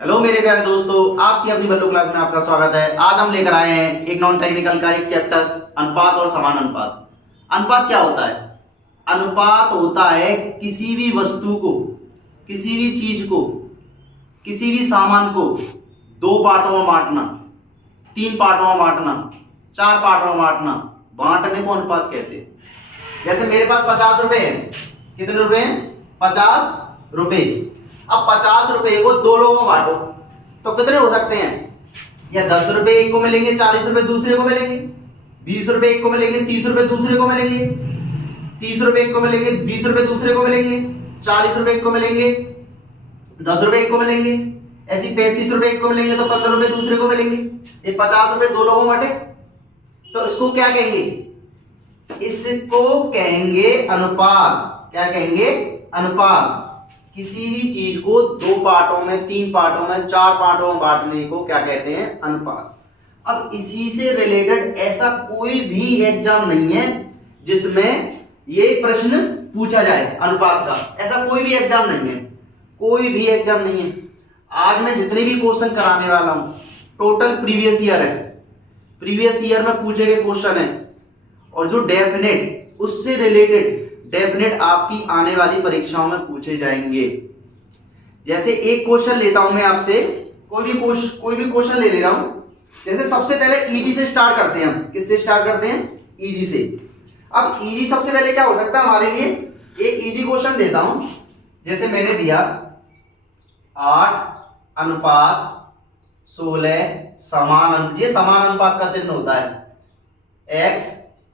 Hello मेरे प्यारे दोस्तों, आपकी अपनी बल्लू क्लास में आपका स्वागत है। आज हम लेकर आए हैं एक नॉन टेक्निकल का एक चैप्टर, अनुपात और समान अनुपात। अनुपात क्या होता है? अनुपात होता है किसी भी वस्तु को, किसी भी चीज को, किसी भी सामान को दो पार्टों में बांटना, तीन पार्टों में बांटना, चार पार्टों में बांटना, बांटने को अनुपात कहते हैं। जैसे मेरे पास 50 रुपए है। कितने रुपए हैं? 50 रुपए। अब 50 रुपए को दो लोगों में बांटो तो कितने हो सकते हैं? या 10 रुपए एक को मिलेंगे, 40 रुपए दूसरे को मिलेंगे, 20 रुपए एक को मिलेंगे, 30 रुपए दूसरे को मिलेंगे, 30 रुपए एक को मिलेंगे, 20 रुपए दूसरे को मिलेंगे, 40 रुपए एक को मिलेंगे, 10 रुपए एक को मिलेंगे, ऐसी 35 रुपए एक को मिलेंगे तो 15 रुपए दूसरे को मिलेंगे। ये 50 रुपए दो लोगों में बांटे तो इसको क्या कहेंगे? इसको कहेंगे अनुपात। क्या कहेंगे? अनुपात। किसी भी चीज को दो पार्टों में, तीन पार्टों में, चार पार्टों में बांटने को क्या कहते हैं? अनुपात। अब इसी से रिलेटेड ऐसा कोई भी एग्जाम नहीं है जिसमें ये प्रश्न पूछा जाए अनुपात का। ऐसा कोई भी एग्जाम नहीं है, कोई भी एग्जाम नहीं है। आज मैं जितने भी क्वेश्चन कराने वाला हूं टोटल प्रीवियस ईयर है। प्रीवियस ईयर में पूछे गए क्वेश्चन है और जो डेफिनेट उससे रिलेटेड डेफिनेट आपकी आने वाली परीक्षाओं में पूछे जाएंगे। जैसे एक क्वेश्चन लेता हूं मैं आपसे, कोई भी क्वेश्चन ले रहा हूं। जैसे सबसे पहले इजी से स्टार्ट करते हैं हम। किससे स्टार्ट करते हैं? इजी से। अब इजी सबसे पहले क्या हो सकता है हमारे लिए? एक इजी क्वेश्चन देता हूं। जैसे मैंने दिया 8:16 समान, ये समान अनुपात का चिन्ह होता है, x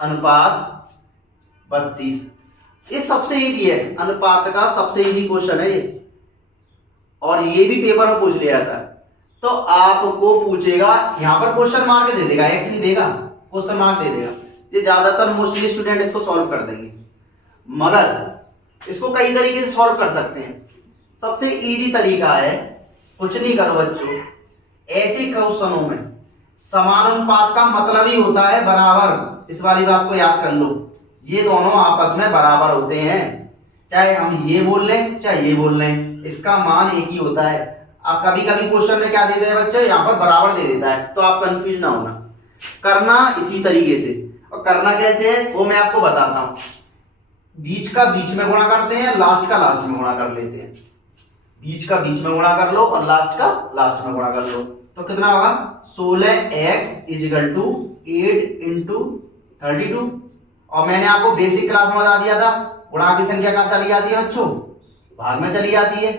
अनुपात 32। ये सबसे इजी है, अनुपात का सबसे इजी क्वेश्चन है ये, और ये भी पेपर में पूछ लिया था। तो आपको पूछेगा, यहां पर क्वेश्चन मार्क दे देगा, एक्स नहीं देगा, क्वेश्चन मार्क दे देगा। ये ज्यादातर मोस्टली स्टूडेंट इसको सॉल्व कर देंगे, मगर इसको कई तरीके से सॉल्व कर सकते हैं। सबसे इजी तरीका है, कुछ नहीं करो बच्चों, ऐसे क्वेश्चनों में समान अनुपात का मतलब ही होता है बराबर। इस वाली बात को याद कर लो, ये दोनों आपस में बराबर होते हैं। चाहे हम ये बोल लें चाहे ये बोल लें, इसका मान एक ही होता है। अब कभी कभी क्वेश्चन में क्या देता है बच्चों, यहाँ पर बराबर दे देता है, तो आप कंफ्यूज ना होना। करना इसी तरीके से, और करना कैसे है वो मैं आपको बताता हूं। बीच का बीच में गुणा करते हैं, लास्ट का लास्ट में गुणा कर लेते हैं। बीच का बीच में गुणा कर लो और लास्ट का लास्ट में गुणा कर लो, तो कितना होगा? 16x = 8 × 32। और मैंने आपको बेसिक क्लास में बता दिया था, गुणा की संख्या कहां चली जाती है बच्चों? भाग में चली जाती है।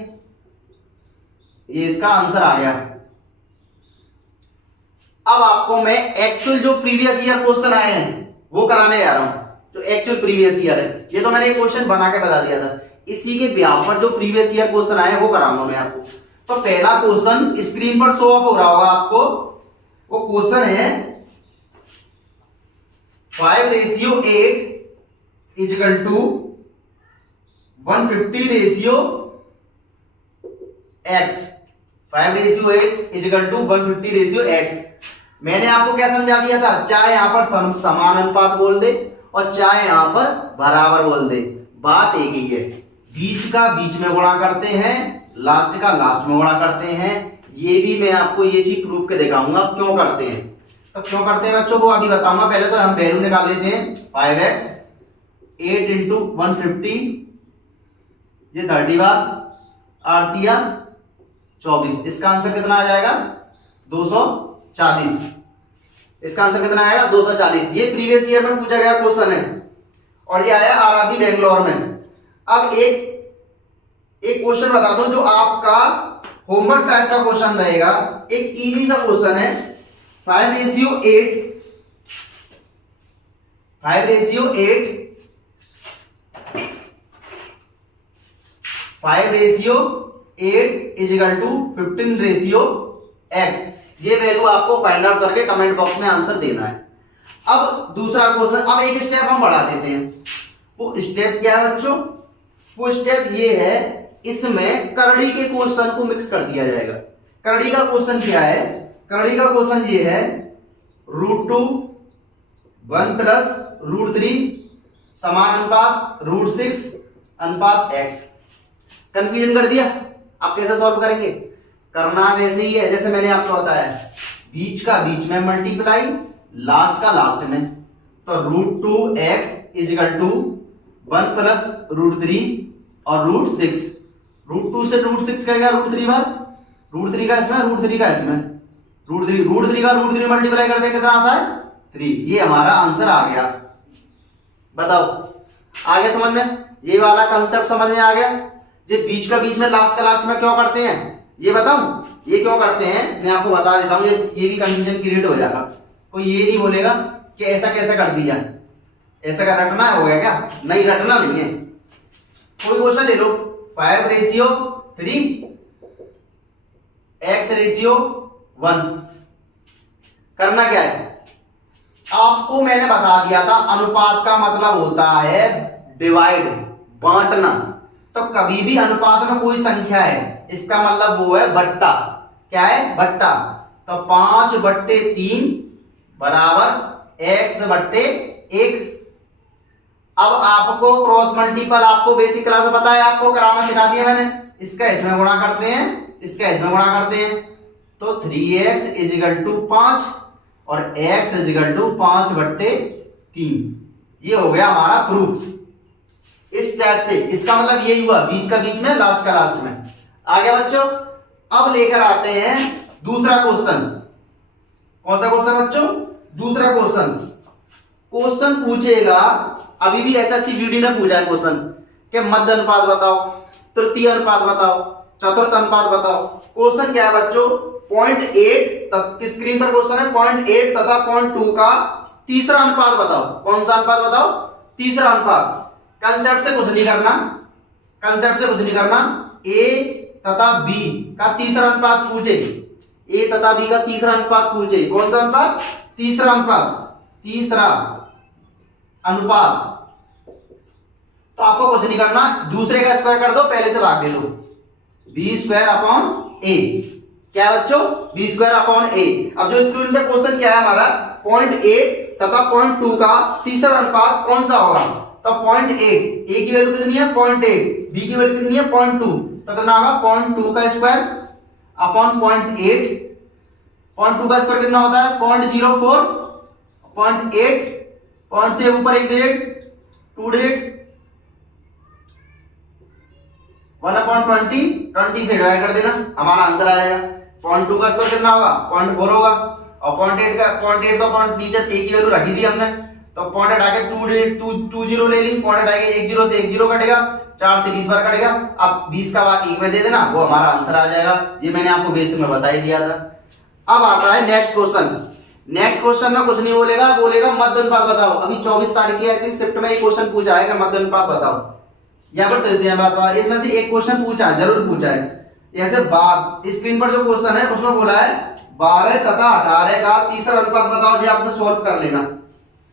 ये इसका आंसर आ गया। अब आपको मैं एक्चुअल जो प्रीवियस ईयर क्वेश्चन आए हैं वो कराने जा रहा हूं, जो एक्चुअल प्रीवियस ईयर है। ये तो मैंने एक क्वेश्चन बना के बता दिया था, इसी के ब्याह पर जो प्रीवियस ईयर क्वेश्चन आए हैं वो कराऊंगा मैं आपको। तो पहला क्वेश्चन स्क्रीन पर शो अप हो रहा होगा आपको। वो क्वेश्चन है 5:8 = 150:x। 5:8 = 150:x। मैंने आपको क्या समझा दिया था? चाहे यहां पर समान अनुपात बोल दे और चाहे यहां पर बराबर बोल दे, बात एक ही है। बीच का बीच में गुणा करते हैं, लास्ट का लास्ट में गुणा करते हैं। ये भी मैं आपको ये चीज प्रूफ के दिखाऊंगा क्यों करते हैं। तो क्यों करते हैं बच्चों वो अभी बताऊंगा। पहले तो हम वैल्यू निकाल लेते हैं। 5x 8 × 150, ये 30 बार 8 दिया 24। इसका आंसर कितना आ जाएगा? 240। इसका आंसर कितना आएगा? 240। ये प्रीवियस ईयर में पूछा गया क्वेश्चन है और ये आया आरआरबी बेंगलोर में। अब एक क्वेश्चन बता दो जो आपका होमवर्क टाइप का क्वेश्चन रहेगा। एक इजी सा क्वेश्चन है। 5:8 = 15:x। ये वैल्यू आपको फाइंड आउट करके कमेंट बॉक्स में आंसर देना है। अब दूसरा क्वेश्चन, अब एक स्टेप हम बढ़ा देते हैं। वो स्टेप क्या है बच्चों? वो स्टेप ये है, इसमें करड़ी के क्वेश्चन को मिक्स कर दिया जाएगा। करड़ी का क्वेश्चन क्या है? करड़ी का क्वेश्चन ये है √2 1 + √3 समान अनुपात √6 अनुपात x। कंफ्यूजन कर दिया? आप कैसे सॉल्व करेंगे? करना वैसे ही है जैसे मैंने आपको बताया, बीच का बीच में मल्टीप्लाई, लास्ट का लास्ट में। तो √2x इजिकल टू 1 प्लस √3 और √6। √2 से √6 का क्या √3 बार, √3 का इसमें, √3 का इसमें, √3 का √3 मल्टीप्लाई करते कितना आता है 3। ये हमारा आंसर आ गया। बताओ आ गया समझ में? ये वाला कंसेप्ट समझ में आ गया? ये बीच का बीच में लास्ट का लास्ट में क्यों करते हैं ये बताऊं, ये क्यों करते हैं मैं आपको बता देता हूं। ये भी कंफ्यूजन क्रिएट हो जाएगा, कोई ये नहीं बोलेगा कि ऐसा कैसे कर दिया, ऐसा का रटना हो गया क्या? नहीं, रटना नहीं है। कोई क्वेश्चन ले लो, 5:3, x/1। करना क्या है, आपको मैंने बता दिया था अनुपात का मतलब होता है डिवाइड, बांटना। तो कभी भी अनुपात में कोई संख्या है इसका मतलब वो है बट्टा। क्या है? बट्टा। तो 5/3 बराबर x/1। अब आपको क्रॉस मल्टीपल आपको बेसिक क्लास में पता है, आपको कराना सिखा दिया मैंने। इसका इसमें गुणा करते हैं, इसका इसमें गुणा करते हैं। तो 3x इजिकल टू 5 और x इजिकल टू 5/3। ये हो गया हमारा प्रूफ। इस टाइप से इसका मतलब यही हुआ, बीच का बीच में लास्ट का लास्ट में। आ गया बच्चों? अब लेकर आते हैं दूसरा क्वेश्चन। कौन सा क्वेश्चन बच्चों? दूसरा क्वेश्चन। क्वेश्चन पूछेगा, अभी भी एसएससी जीडी ने पूछा है क्वेश्चन कि मध्य अनुपात बताओ, तृतीय अनुपात बताओ, चतुर्थ अनुपात बताओ। क्वेश्चन क्या है बच्चों? 0.8 स्क्रीन पर क्वेश्चन है, 0.8 तथा 0.2 का तीसरा अनुपात बताओ। कौन सा अनुपात बताओ? तीसरा अनुपात। कंसेप्ट से कुछ नहीं करना, कंसेप्ट से कुछ नहीं करना। ए तथा बी का तीसरा अनुपात पूछे, ए तथा बी का तीसरा अनुपात पूछे। कौन सा अनुपात? तीसरा अनुपात। तीसरा अनुपात। तो आपको कुछ नहीं करना, दूसरे का स्क्वायर कर दो, पहले से भाग दे दो। b²/a। क्या है बच्चों? b²/a। अब जो स्क्रीन पे क्वेश्चन क्या है हमारा, 0.8 तथा 0.2 का तीसरा अनुपात कौन सा होगा? तो 0.8, a की वैल्यू कितनी है 0.8, b की वैल्यू कितनी है 0.2। तो कितना होगा 0.2 का स्क्वायर अपॉन 0.8। 0.2 का स्क्वायर कितना होता है 0.04, 0.8, पॉइंट से ऊपर एक डिजिट, 2 डिजिट, 1/20, 20 से डिवाइड कर देना, हमारा आंसर आएगा। 0.2 का स्क्वायर कितना होगा 0.4 होगा, और 0.8 का 0.8 तो पॉइंट नीचे a की वैल्यू रखी थी हमने, तो 0.8 आके 2 जीरो ले ली, 0.8 आके 1 जीरो से 1 जीरो कटेगा, 4 से 20 बार कटेगा। अब 20 का भाग 1 में दे देना, वो हमारा आंसर आ जाएगा। ये मैंने आपको बेसिक में बता ही दिया था। अब आता है नेक्स्ट क्वेश्चन। नेक्स्ट क्वेश्चन में कुछ नहीं बोलेगा, बोलेगा मध्य अनुपात बताओ। अभी 24 तारीख की आई थिंक शिफ्ट में एक क्वेश्चन पूछा है कि मध्य अनुपात बताओ, या पर इसमें से एक क्वेश्चन पूछा है, जरूर पूछा है। जैसे स्क्रीन पर जो क्वेश्चन है उसमें बोला है 12 तथा 18 का तीसरा अनुपात बताओ, जी आपने सॉल्व कर लेना।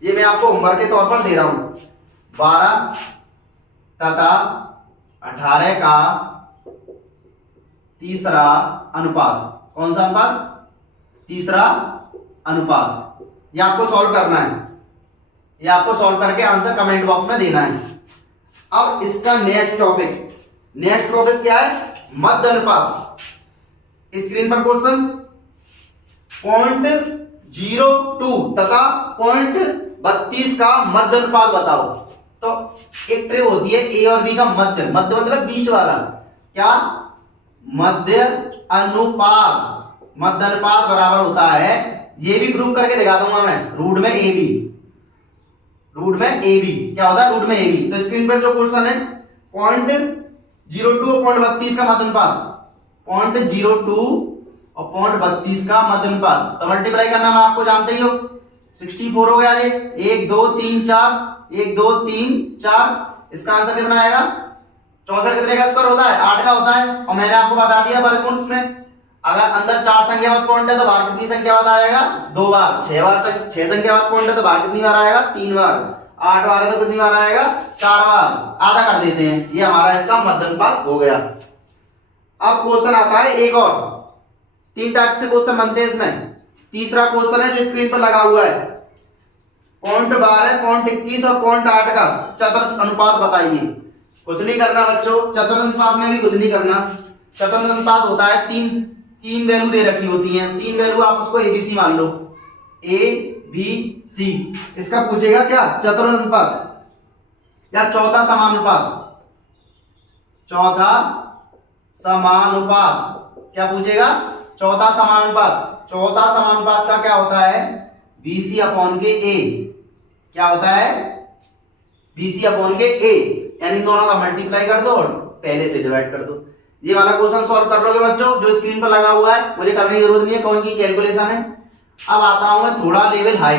ये मैं आपको होमवर्क के तौर पर दे रहा हूं। 12 तथा 18 का तीसरा अनुपात, कौन सा अनुपात? तीसरा अनुपात। ये आपको सॉल्व करना है, ये आपको सॉल्व करके आंसर कमेंट बॉक्स में देना है। अब इसका नेक्स्ट टॉपिक क्या है? मध्य अनुपात। स्क्रीन पर क्वेश्चन 0.02 तथा 0.32 का मध्य अनुपात बताओ। तो एक ट्रे होती है ए और बी का मध्य, मध्य मतलब बीच वाला। क्या? मध्य अनुपात। मध्य अनुपात बराबर होता है, ये भी प्रूव करके दिखा दूंगा मैं, रूट में ए बी। रूट में ए बी क्या होता है? रूट में ए बी। तो स्क्रीन पर जो क्वेश्चन है 0.02 और 0.32 का मध्य अनुपात, 0.02 और 0.32 का मध्य अनुपात। तो मल्टीप्लाई करना मैं आपको जानते ही हो, 64 हो गया। ये 1 2 3 4, 1 2 3 4। इसका आंसर कितना आएगा? 64 कितने का स्क्वायर होता है? 8 का होता है। और मैंने आपको बता दिया वर्गमूल में, अगर अंदर 4 संख्यावाचक पॉइंट है तो बाहर कितनी संख्यावाचक आएगा? 2 बार। 6 संख्यावाचक पॉइंट है तो बाहर कितनी बार आएगा? 3 बार। 8 बार है तो कितनी बार आएगा? 4 बार। आधा कर देते हैं, ये हमारा इसका मध्य अनुपात हो गया। अब क्वेश्चन आता है एक और, 3 टाइप से क्वेश्चन बनते हैं इसमें। तीसरा क्वेश्चन है जो स्क्रीन पर लगा हुआ है, 0.12, 0.21 और 0.8 का चतुर्थ अनुपात बताइए। कुछ नहीं करना बच्चों, चतुर्थ अनुपात में भी कुछ नहीं करना। चतुर्थ अनुपात होता है 3 तीन वैल्यू दे रखी होती हैं, तीन वैल्यू आप उसको एबीसी मान लो, ए बी सी। इसका पूछेगा क्या, चतुर्थानुपात या चौथा समानुपात, चौथा समानुपात। क्या पूछेगा, चौथा समानुपात। चौथा समानुपात का क्या होता है, बीसी अपॉन के ए। क्या होता है, बीसी अपॉन के ए, यानी दोनों का मल्टीप्लाई कर दो और पहले से डिवाइड कर दो। ये वाला क्वेश्चन सॉल्व कर लोगे बच्चों, जो स्क्रीन पर लगा हुआ है, मुझे करने की जरूरत नहीं है, कौन की कैलकुलेशन है। अब आता हूं मैं थोड़ा लेवल हाई,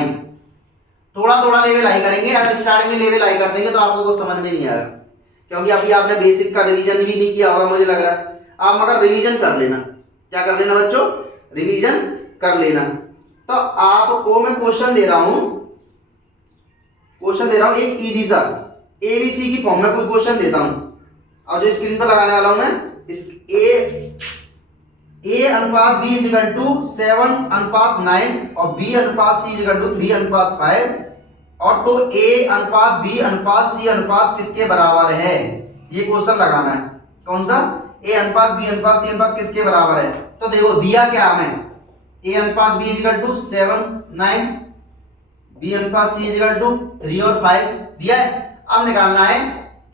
थोड़ा लेवल हाई करेंगे। अगर स्टार्टिंग में लेवल हाई कर देंगे तो आपको कुछ समझ में नहीं आएगा, क्योंकि अभी आपने बेसिक का रिवीजन भी नहीं किया होगा मुझे लग रहा है। आप मगर रिवीजन कर लेना। क्या कर लेना बच्चों, रिवीजन कर लेना। तो आपको मैं क्वेश्चन दे रहा हूं, एक इजी सा एबीसी की फॉर्म में कोई क्वेश्चन देता हूं, और जो स्क्रीन पर लगाने वाला हूं मैं, इस ए अनुपात बी इक्वल टू 7:9 और बी अनुपात सी इक्वल टू 3:5, और तो ए अनुपात बी अनुपात सी अनुपात किसके बराबर है, ये क्वेश्चन लगाना है। कौन सा, ए अनुपात बी अनुपात सी अनुपात किसके बराबर है। तो देखो दिया क्या हमें, ए अनुपात बी इक्वल टू 7:9, बी अनुपात सी इक्वल टू 3 और 5 दिया है। अब निकालना है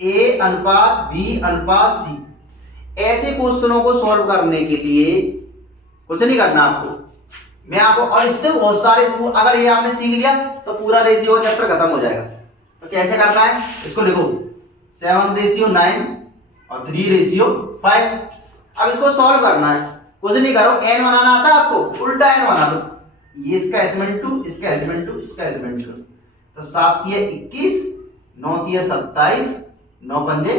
ए अनुपात बी अनुपात सी। ऐसे क्वेश्चनों को सॉल्व करने के लिए कुछ नहीं करना आपको, मैं आपको, और इससे बहुत सारे, अगर ये आपने सीख लिया तो पूरा रेशियो चैप्टर खत्म हो जाएगा। तो कैसे करना है, इसको लिखो 7:9 और 3:5। अब इसको सॉल्व करना है, कुछ नहीं करो, n बनाना आता है आपको, उल्टा n बना दो। ये इसका एसमेंट 2, इसका एसमेंट 2, इसका एसमेंट 2। तो 7 तिया 21, 9 तिया 27, 9 पंजे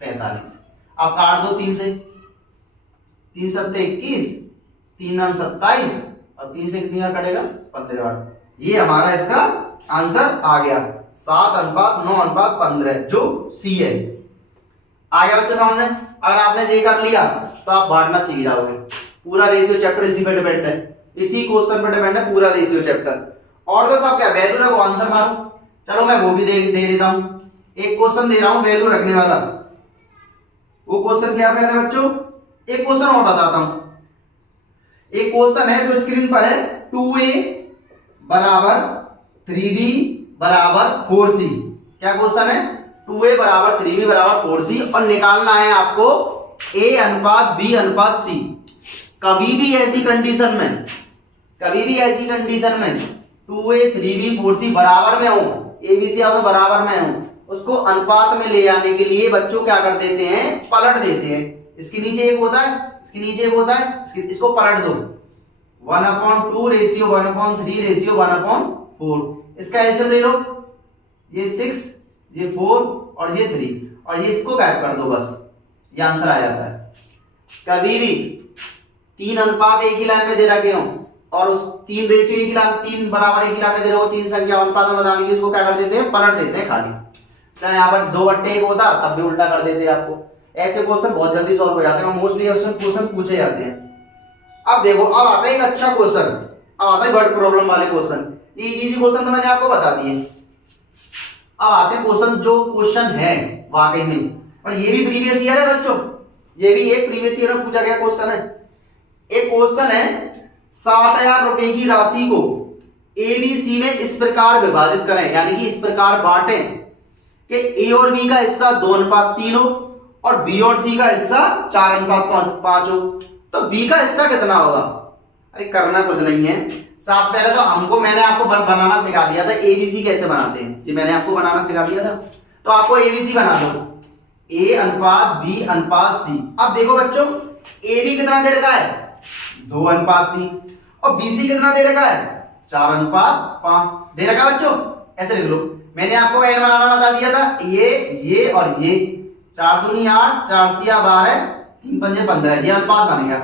45। आप काट दो 3 से, 3 सत्ते 21, 3 9 27 और 3 से कितनी कटेगा 15। ये हमारा इसका आंसर आ गया, 7:9:15, जो सी है। आ गया बच्चों सामने। अगर आपने ये कर लिया तो आप बांटना सीख जाओगे। पूरा रेशियो चैप्टर इसी पे डिपेंड है, इसी क्वेश्चन पे डिपेंड है पूरा रेशियो चैप्टर। और तो सब क्या, वैल्यू रखो, आंसर मारो। चलो मैं वो भी दे देता हूं, एक क्वेश्चन दे रहा हूं वैल्यू रखने वाला। वो क्वेश्चन क्या कह रहे हैं बच्चों, एक क्वेश्चन और बताता हूं। एक क्वेश्चन है जो स्क्रीन पर है, 2a बराबर 3b बराबर 4c। क्या क्वेश्चन है, 2a बराबर 3b बराबर 4c, और निकालना है आपको a अनुपात b अनुपात c। कभी भी ऐसी कंडीशन में, 2a 3b 4c बराबर में हो, abc आपस बराबर में हो, उसको अनुपात में ले जाने के लिए बच्चों क्या कर देते हैं, पलट देते हैं। इसके नीचे एक होता है, इसके नीचे एक होता है, इसको पलट दो, 1/2 रेशियो 1/3 रेशियो 1/4। इसका एलसीएम ले लो, ये 6, ये 4 और ये 3, और ये इसको गायब कर दो, बस ये आंसर आ जाता है। कभी भी 3 अनुपात एक ही लाइन में दे रखे हो और उस 3 रेशियो एक ही लाइन, 3 बराबर एक ही लाइन में दे रहे हो, 3 संख्या अनुपात में बताने के लिए इसको क्या कर देते हैं, पलट देते हैं खाली। चाहे यहाँ पर 2/1 होता तब भी उल्टा कर देते हैं आपको। ऐसे क्वेश्चन बहुत जल्दी सॉल्व हो जाते हैं, मोस्टली क्वेश्चन पूछे जाते हैं। अब देखो, अब आता है एक अच्छा क्वेश्चन, अब आता है वर्ड प्रॉब्लम वाले क्वेश्चन। ये इजी क्वेश्चन तो मैंने आपको बता दिए। अब आते हैं क्वेश्चन जो क्वेश्चन है वाकई में, और ये भी प्रीवियस ईयर है बच्चों, ये भी एक प्रीवियस ईयर में पूछा गया क्वेश्चन है। एक क्वेश्चन है, 7,000 रुपए की राशि को एबीसी में इस प्रकार विभाजित करें, यानी कि इस प्रकार बांटें कि ए और बी का हिस्सा 2:3 हो और बी और सी का हिस्सा 4:5 हो। तो बी का हिस्सा कितना होगा। अरे करना कुछ नहीं है, साथ पहले तो मैंने आपको बनाना सिखा दिया था, एबीसी कैसे बनाते हैं, जी मैंने आपको बनाना सिखा दिया था। तो आपको एबीसी बना दो, ए अनुपात बी अनुपात सी। अब देखो बच्चों, ए बी कितना दे रखा है, 2:3, और बी सी कितना दे रखा है, 4:5 दे रखा है बच्चों। ऐसे लिख लो, मैंने आपको एन बनाना बता दिया था, ये और ये, 4 दूनी 8, 4 तिया 12, 3 पंजे 15, ये अनुपात बन गया।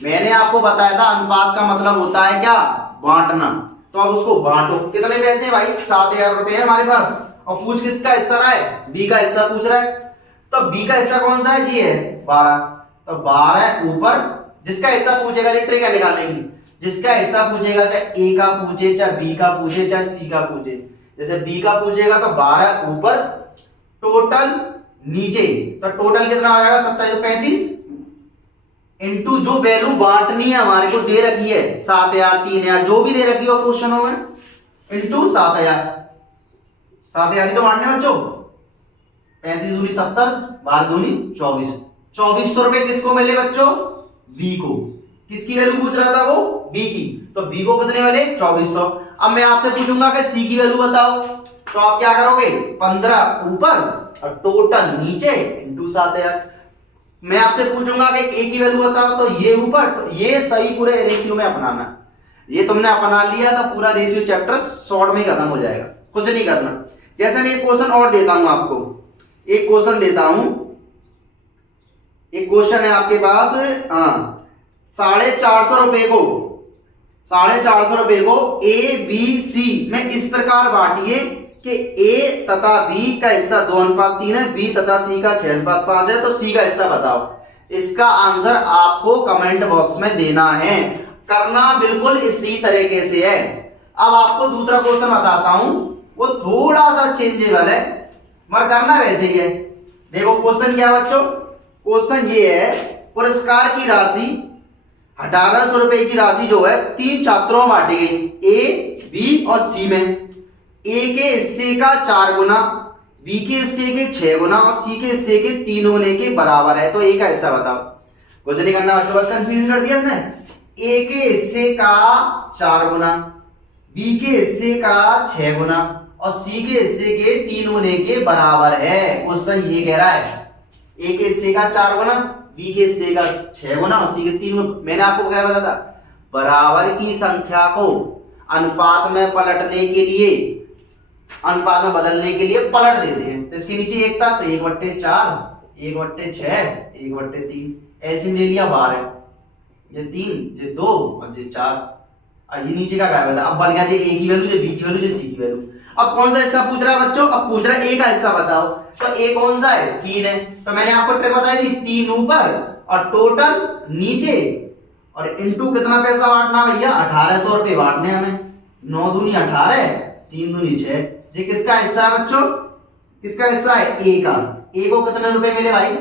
मैंने आपको बताया था अनुपात का मतलब होता है क्या, बांटना। तो अब उसको बांटो। कितने पैसे भाई, 7,000 रुपए है हमारे पास, और पूछ किसका हिस्सा रहा है, बी का हिस्सा पूछ रहा है। तो बी का हिस्सा कौन सा है, ये है 12। तो 12 ऊपर, जिसका हिस्सा पूछेगा, ट्रिक क्या निकालेंगे, जिसका हिस्सा पूछेगा, चाहे ए का पूछे, चाहे बी का पूछे, चाहे सी का पूछे। जैसे बी का पूछेगा तो 12 ऊपर, टोटल नीचे, तो टोटल कितना हो जाएगा, 27 35, इनटू जो वैल्यू बांटनी है हमारे को दे रखी है 7,000 3,000 जो भी दे रखी हो क्वेश्चनों में, इनटू 7,000 ही तो बांटने बच्चों। 35 दूनी 70, 12 दूनी 24, 2400 रुपए किसको मिले बच्चों? बी को। किसकी वैल्यू पूछ रहा था वो? बी की। तो बी को कितने मिले? 2400। अब मैं आपसे पूछूंगा कि सी की वैल्यू बताओ, तो आप क्या करोगे? 15 ऊपर और टोटल नीचे इंटू 7,000। मैं आपसे पूछूंगा कि ए की वैल्यू बताओ, तो ये ऊपर, तो ये सही पूरे रेशियो में अपनाना। ये तुमने अपना लिया तो पूरा रेशियो चैप्टर शॉर्ट में ही खत्म हो जाएगा, कुछ नहीं करना। जैसे मैं एक क्वेश्चन और देता हूं आपको, एक क्वेश्चन देता हूं, एक क्वेश्चन है आपके पास, 450 रुपए को 450 रुपए को ए बी सी में इस प्रकार बांटिए कि ए तथा बी का हिस्सा 2:3 है, बी तथा सी का 6:5 है, तो सी का हिस्सा बताओ। इसका आंसर आपको कमेंट बॉक्स में देना है। करना बिल्कुल इसी तरीके से है। अब आपको दूसरा क्वेश्चन बताता हूं, वो थोड़ा सा चेंजेबल है मगर करना वैसे ही है। देखो क्वेश्चन क्या है बच्चों? क्वेश्चन ये है, पुरस्कार की राशि 1800 रुपए की राशि जो है 3 छात्रों में बांटी गई, ए बी और सी में। ए के हिस्से का 4 गुना, बी के हिस्से के 6 गुना और सी के हिस्से के 3 होने के बराबर है, तो ए का हिस्सा बताओ। कुछ नहीं करना बच्चों, बस कंफ्यूजन कर दिया इसने। ए के हिस्से का 4 गुना, बी के हिस्से का 6 गुना और सी के हिस्से के 3 होने के बराबर है। क्वेश्चन ये कह रहा है ए के हिस्से का 4 गुना, बी के हिस्से का 6 गुना और सी के 3 गुना। मैंने आपको क्या बताया था? बराबर की संख्या को अनुपात में पलटने के लिए, अनुपात में बदलने के लिए पलट देते हैं। तो इसके नीचे 1 था तो 1/4, 1/6, 1/3, ऐसे ले लिया 12, ये 3, ये 2 और ये 4। ये नीचे का क्या बताया? अब बन गया ये ए की वैल्यू, ये बी की वैल्यू, ये सी की वैल्यू। अब कौन सा हिस्सा पूछ रहा है बच्चों? अब पूछ रहा है ए का हिस्सा बताओ। तो ए कौन सा है? 3 है। तो मैंने आपको ट्रिक बताई थी, 3 ऊपर और टोटल नीचे और इनटू कितना पैसा बांटना भैया? 1800 रुपए बांटने हमें। 9 दूनी 18, 3 दूनी 6। ये किसका हिस्सा है बच्चों? किसका हिस्सा है? ए का। ए को कितने रुपए मिले भाई?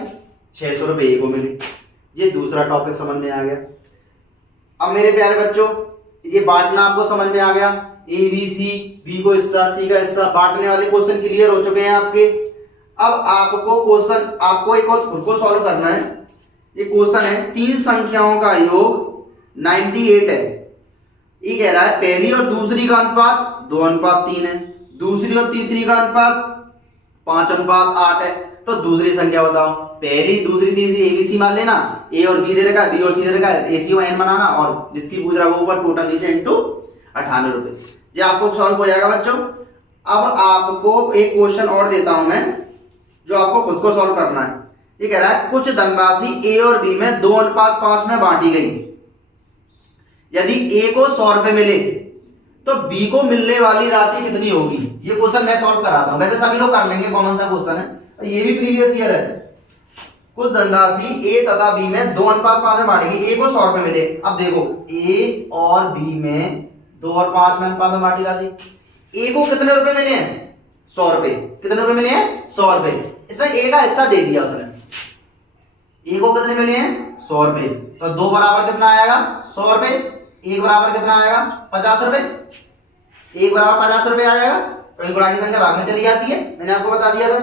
600 रुपए ए को मिले। ये दूसरा टॉपिक समझ में आ गया। अब मेरे प्यारे बच्चों, ये बांटना आपको समझ में आ गया। ए बी सी, बी को हिस्सा, सी का हिस्सा, बांटने वाले क्वेश्चन क्लियर हो चुके हैं आपके। अब आपको क्वेश्चन, आपको एक और खुद को सॉल्व करना है। ये क्वेश्चन है, 3 संख्याओं का योग 98 है। ये कह रहा है पहली और दूसरी का अनुपात 2:3 है, दूसरी और तीसरी का अनुपात 5:8 है। तो दूसरी संख्या बताओ। पहली, दूसरी, तीसरी एबीसी मान लेना, ए और बी दे रखा है, बी और सी दे रखा है, एसी और एन बनाना और जिसकी पूछ रहा है वो ऊपर टोटल नीचे इनटू 98 रुपए। ये आपको सॉल्व हो जाएगा बच्चों। अब आपको एक क्वेश्चन और देता हूं मैं, जो आपको खुद को सॉल्व करना है। ये कह रहा है कुछ धनराशि ए और बी में 2:5 में बांटी गई। यदि ए को 100 रुपए मिले तो बी को मिलने वाली राशि कितनी होगी? ये क्वेश्चन मैं सॉल्व कराता हूं, वैसे सभी लोग कर लेंगे, कॉमन सा क्वेश्चन है, ये भी प्रीवियस ईयर है। कुछ धनराशि ए तथा बी में 2:5 में बांटी गई। ए को 100 रुपए मिले। अब देखो ए और बी में 2 और 5 में अनुपात में बांटी राशि। ए को कितने रुपए मिले हैं? 100 रुपए। कितने रुपए मिले हैं? 100 रुपए। इसमें ए का हिस्सा दे दिया उसने। ए को कितने मिले हैं? 100 रुपए। तो 2 बराबर कितना आएगा? 100 रुपए। 1 बराबर कितना आएगा? 50 रुपए। 1 बराबर 50 रुपए आ जाएगा। तो इन गुणा की संख्या भाग में चली जाती है, मैंने आपको बता दिया था।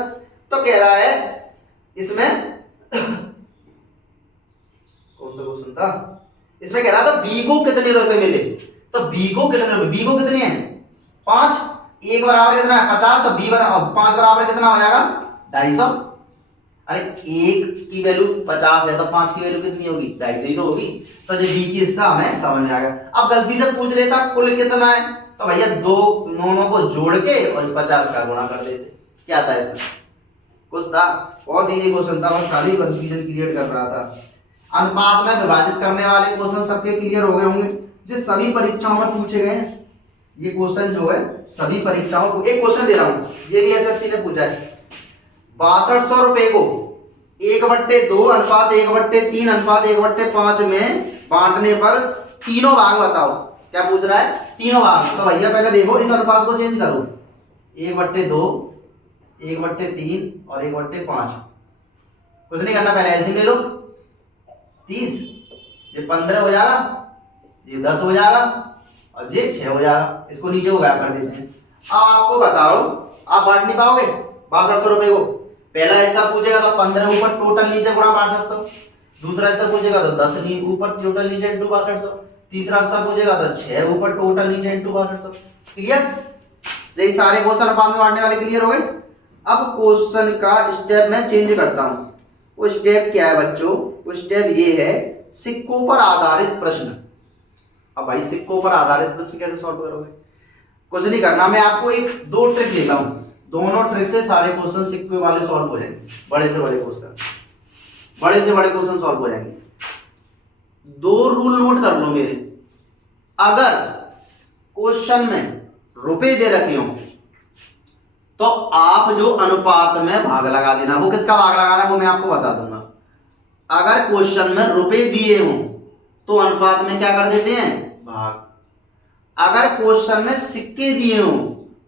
तो कह रहा है इसमें कौन सा क्वेश्चन था? इसमें कह रहा था बी को कितने रुपए मिले। तो बी को कितने रुपए? बी को कितने हैं? 5। 1 बराबर कितना है? 50। तो बी बराबर 5 बराबर कितना हो जाएगा? 250। अरे 1 की वैल्यू 50 है तो 5 की वैल्यू कितनी होगी? 250 ही तो होगी। तो जो बी की हिस्सा हमें समझ में आ गया। अब गलती से पूछ लेता कुल कितना है, तो भैया 2 दोनों को जोड़ के और 50 का गुणा कर देते। क्या था इसमें? कुछ था, बहुत ही क्वेश्चन था, बस खाली कंफ्यूजन क्रिएट कर रहा था। अनुपात में विभाजित करने वाले क्वेश्चन सबके क्लियर हो गए होंगे, जो सभी परीक्षाओं में पूछे गए हैं। ये क्वेश्चन जो है सभी परीक्षाओं को, एक क्वेश्चन दे रहा हूं, ये भी एसएससी ने पूछा है। 6200 रुपए को 1/2 अनुपात 1/3 अनुपात 1/5 में बांटने पर तीनों भाग बताओ। क्या पूछ रहा है? तीनों भाग। तो भैया पहले देखो इस अनुपात को चेंज करो, 1/2, 1/3 और 1/5। कुछ नहीं करना, पहले एलसीएम ले लो। 30 ये 15 हो जाएगा, ये 10 हो जाएगा और ये 6 हो जाएगा। इसको नीचे को गायब कर देते हैं। अब आपको बताओ, आप बांट नहीं पाओगे 6200 रुपए को। पहला हिस्सा पूछेगा तो 15 ऊपर टोटल नीचे गुणा 6200, दूसरा हिस्सा पूछेगा तो 10 ऊपर टोटल नीचे इंटू 6200, तीसरा हिस्सा पूछेगा तो 6 ऊपर टोटल नीचे इंटू 6200। क्लियर? यही सारे क्वेश्चन अपन में बांटने वाले क्लियर हो गए। अब क्वेश्चन का स्टेप मैं चेंज करता हूं। वो स्टेप क्या है बच्चों? वो स्टेप ये है, सिक्कों पर आधारित प्रश्न। अब भाई सिक्कों पर आधारित प्रश्न कैसे सॉल्व करोगे? कुछ नहीं करना, मैं आपको एक दो ट्रिक लेता हूं, दोनों ट्रिक से सारे क्वेश्चन सिक्के वाले सॉल्व हो जाएंगे। बड़े से बड़े क्वेश्चन सॉल्व हो जाएंगे। दो रूल नोट कर लो मेरे। अगर क्वेश्चन में रुपए दे रखे हो तो आप जो अनुपात में भाग लगा देना। वो किसका भाग लगाना है वो मैं आपको बता दूंगा। अगर क्वेश्चन में रुपए दिए हो तो अनुपात में क्या कर देते हैं? भाग। अगर क्वेश्चन में सिक्के दिए हो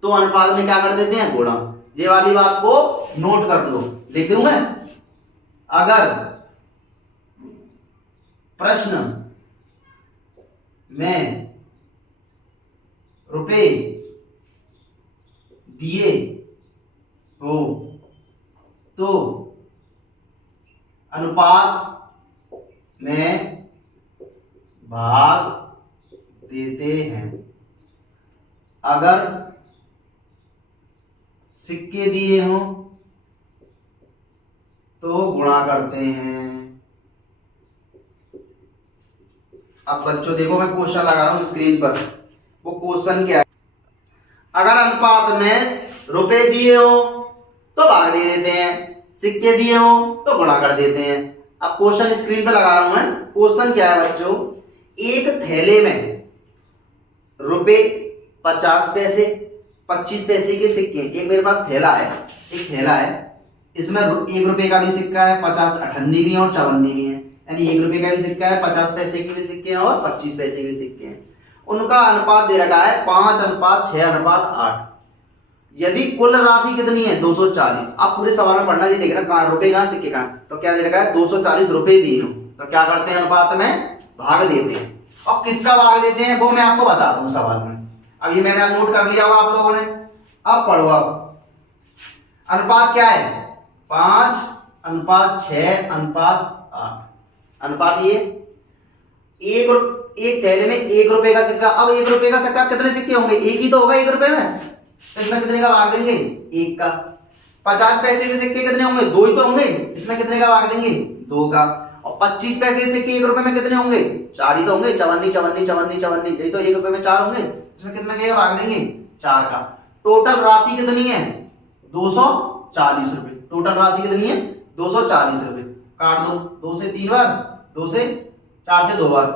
तो अनुपात में क्या कर देते हैं? गुणा। ये वाली बात को नोट कर लो, लिख दूं मैं। अगर प्रश्न में रुपए दिए हो तो अनुपात में भाग देते हैं। अगर सिक्के दिए हो तो गुणा करते हैं। अब बच्चों देखो, मैं क्वेश्चन लगा रहा हूं स्क्रीन पर। वो क्वेश्चन क्या है? अगर अनुपात में रुपए दिए हो तो भाग दे देते हैं, सिक्के दिए हो तो गुणा कर देते हैं। अब क्वेश्चन स्क्रीन पर लगा रहा हूं मैं। क्वेश्चन क्या है बच्चों? एक थैले में रुपए 50 पैसे 25 पैसे के सिक्के, एक मेरे पास थैला है, एक थैला है, इसमें 1 रुपए का भी सिक्का है, 50 अठन्नी भी है और 54 भी है। यानी 1 रुपए का भी सिक्का है, 50 पैसे के भी सिक्के हैं और 25 पैसे के भी सिक्के हैं। उनका अनुपात दे रखा है 5:6:8। यदि कुल राशि कितनी है? 240। आप पूरे सवाल में पढ़ना, ये देख रहा कहां रुपए कहां सिक्के कहां, तो क्या दे रखा है? 240 रुपए दिए हो तो क्या करते हैं? अनुपात में भाग देते हैं। और किसका भाग देते हैं वो मैं आपको बताता हूं सवाल में। अब ये मैंने नोट कर लिया होगा आप लोगों ने। अब पढ़ो। अब अनुपात क्या है? 5:6:8 अनुपात। ये एक थैले में 1 रुपए का सिक्का। अब 1 रुपए का सिक्का कितने सिक्के होंगे? एक ही तो होगा 1 रुपए में, तो इसमें कितने का भाग देंगे? 1 का। 50 पैसे के सिक्के कितने होंगे? 2 ही तो होंगे, इसमें कितने का भाग देंगे? 2 का। और 25 पैसे के सिक्के 1 रुपए में कितने होंगे? 4 ही तो होंगे। 54 यही तो 1 रुपए में 4 होंगे, इसमें कितने का भाग देंगे? 4 का। टोटल राशि कितनी है? 240 रुपए। टोटल राशि कितनी है? 240 रुपए। काट दो, 2 से 3 बार, 2 से 4 से 2 बार,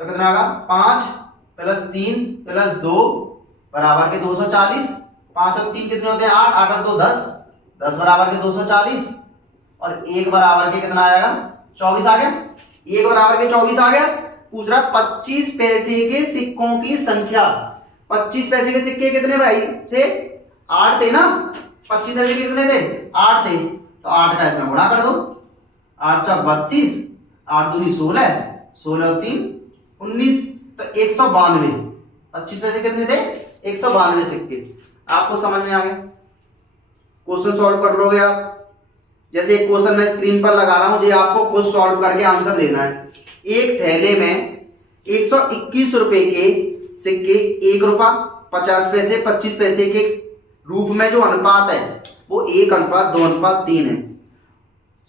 तो कितना आएगा? 5 + 3 + 2 बराबर के 240। 5 और 3 कितने होते हैं? 8। 8 और 2 10, 10 बराबर के 240 और 1 बराबर के कितना आएगा? 24 आ गया। 1 बराबर के 24 आ गया। पूछ रहा 25 पैसे के सिक्कों की संख्या। 25 पैसे के सिक्के कितने भाई थे? 8 थे ना। 25 पैसे के कितने थे? 8 थे। तो 8 का इसमें गुणा कर दो। 8 × 32, 8 दूनी 16, 16 और 3 19, तो 192। 25 पैसे कितने थे? 192 सिक्के। आपको समझ में आ गया? क्वेश्चन सॉल्व कर लोगे आप। जैसे एक क्वेश्चन मैं स्क्रीन पर लगा रहा हूं, ये आपको खुद सॉल्व करके आंसर देना है। एक थैले में 121 रुपए के सिक्के 1 रुपया 50 पैसे 25 पैसे के रूप में जो अनुपात है वो 1:2:3 है।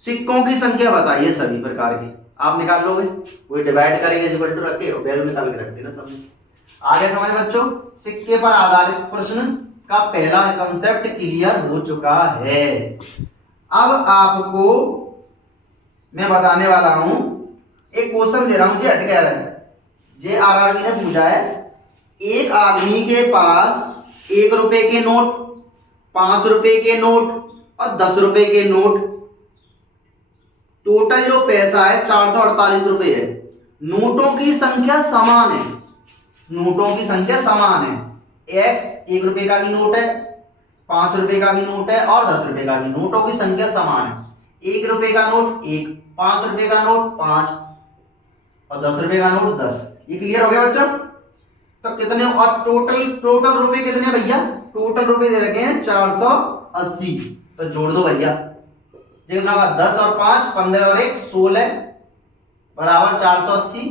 सिक्कों की संख्या बताइए सभी प्रकार की। आप निकाल लोगे, कोई डिवाइड करेंगे इक्वल टू रख के वैल्यू निकाल के रख देना समझ। आगे समझ बच्चों, सिक्के पर आधारित प्रश्न का पहला कंसेप्ट क्लियर हो चुका है। अब आपको मैं बताने वाला हूं, एक क्वेश्चन दे रहा हूं जी, हट गया है, जे आरआरबी ने पूछा है। एक आदमी के पास 1 रुपए के नोट, 5 रुपए के नोट और 10 रुपए के नोट, टोटल जो पैसा है 448 रुपए है। नोटों की संख्या समान है, नोटों की संख्या समान है। एक्स 1 रुपए का भी नोट है, 5 रुपए का भी नोट है और 10 रुपए का भी। नोटों की संख्या समान है। 1 रुपए का नोट 1, 5 रुपए का नोट 5 और 10 रुपए का नोट 10। ये क्लियर हो गया बच्चों? तो कितने, और टोटल रुपए कितने भैया? टोटल रुपए दे रखे हैं 480। तो जोड़ दो भैया, ये कितना होगा? 10 और 5 15 और 1 16 बराबर 480।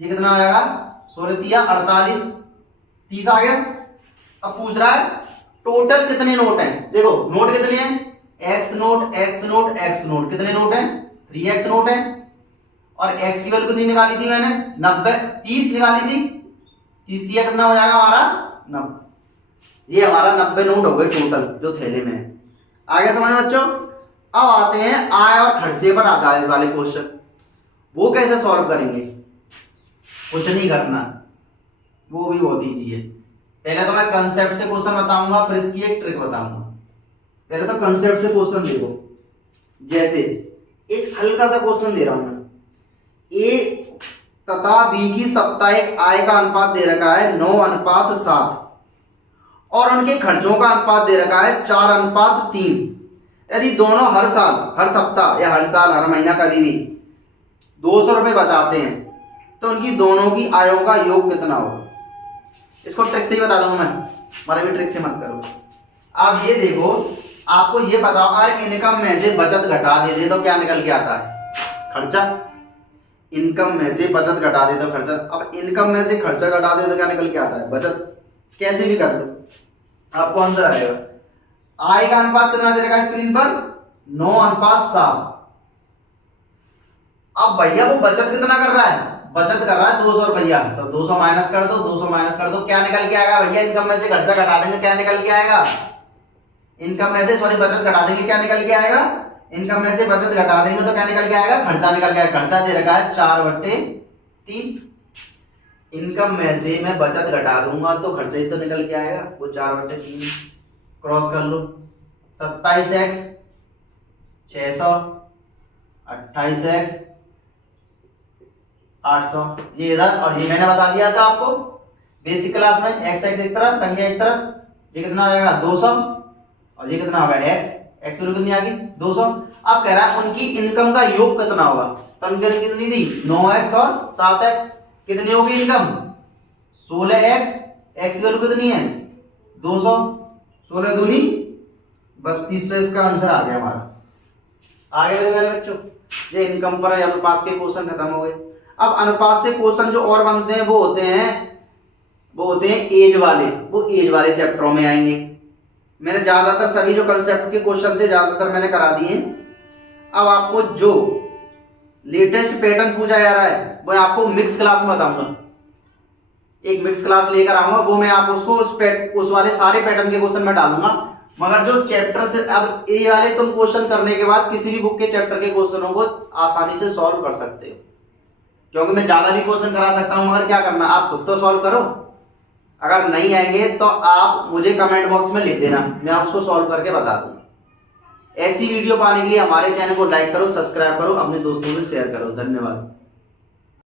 ये कितना आ जाएगा? 16 तिया 48, 30 आ गया। अब पूछ रहा है टोटल कितने नोट हैं। देखो नोट कितने हैं? X naught x naught x note. कितने नोट हैं? 3x नोट है। और x की वैल्यू कितनी निकाली थी मैंने? 90, 30 निकाली थी। 30 दिया कितना हो जाएगा हमारा? 90। ये हमारा 90 नोट हो गए टोटल जो थैले में है। आगे समझ में बच्चों? अब आते हैं आय और खर्चे पर आधारित वाले क्वेश्चन। वो कैसे सॉल्व करेंगे? कुछ नहीं करना, वो भी बहुत ईजी है। पहले तो मैं कंसेप्ट से क्वेश्चन बताऊंगा, फिर इसकी एक ट्रिक बताऊंगा। पहले तो कंसेप्ट से क्वेश्चन देखो। जैसे एक हल्का सा क्वेश्चन दे रहा हूं मैं, ए तथा बी की साप्ताहिक आय का अनुपात दे रखा है 9:7 और उनके खर्चों का अनुपात दे रखा है 4:3। यदि दोनों हर साल, हर सप्ताह या हर साल, हर महीना कभी भी 200 रुपए बचाते हैं तो उनकी दोनों की आयों का योग कितना होगा? इसको ट्रिक से ही बता दूंगा मैं, हमारे भी ट्रिक से मत करो। आप ये देखो, आपको ये बताओ, अगर इनकम में से बचत घटा देते तो क्या निकल के आता है? खर्चा। इनकम में से बचत घटा दे तो खर्चा। अब इनकम में से खर्चा घटा दे तो क्या निकल के आता है? बचत। कैसे भी कर लो, आपको आंसर आएगा। आय का अनुपात कितना दे रखा है स्क्रीन पर? 9:7। अब भैया वो बचत कितना कर रहा है? बचत कर रहा है 200 रुपया। तो 200 माइनस कर दो, 200 माइनस कर दो, क्या निकल के आएगा भैया? इनकम में से खर्चा घटा देंगे, क्या निकल के आएगा? इनकम में से सॉरी बचत घटा देंगे, क्या निकल के आएगा? इनकम में से बचत घटा देंगे तो क्या निकल के आएगा? खर्चा निकल के आएगा। खर्चा दे रखा है 4/3। इनकम में से मैं बचत घटा दूंगा तो खर्चा ही तो निकल के आएगा, वो 4/3। क्रॉस कर लो। 27x 600, 28x 800। ये इधर, और ये मैंने बता दिया था आपको बेसिक क्लास में। x एक तरफ, संख्या एक तरफ। ये कितना हो जाएगा? 200। और ये कितना होगा? x वैल्यू कितनी आ गई? 200। अब कह रहा है उनकी इनकम का योग कितना होगा? तो इनकम कितनी थी? 9x और 7x। कितनी होगी इनकम? 16x। x की वैल्यू कितनी है? 200। 16 दूनी 3200। इसका आंसर आ गया हमारा। आगे बढ़े मेरे बच्चों, ये इनकम पर अनुपात के क्वेश्चन खत्म हो गए। अब अनुपात से क्वेश्चन जो और बनते हैं वो होते हैं एज वाले। वो एज वाले चैप्टरों में आएंगे। मैंने ज्यादातर सभी जो कंसेप्ट के क्वेश्चन थे ज्यादातर मैंने करा दिए। अब आपको जो लेटेस्ट पैटर्न पूछा जा रहा है वो आपको मिक्स क्लास में बताऊंगा। एक मिक्स क्लास लेकर आऊंगा, वो मैं आपको उस वाले सारे पैटर्न के क्वेश्चन में डालूंगा। मगर जो चैप्टर से अब ये वाले तुम क्वेश्चन करने के बाद किसी भी बुक के चैप्टर के क्वेश्चनों को आसानी से सॉल्व कर सकते हो, क्योंकि मैं ज्यादा भी क्वेश्चन करा सकता हूं। मगर क्या करना, आप खुद तो सॉल्व करो। अगर नहीं आएंगे तो आप मुझे कमेंट बॉक्स में लिख देना, मैं आपको सॉल्व करके बता दूंगा। ऐसी वीडियो पाने के लिए हमारे चैनल को लाइक करो, सब्सक्राइब करो, अपने दोस्तों में शेयर करो। धन्यवाद।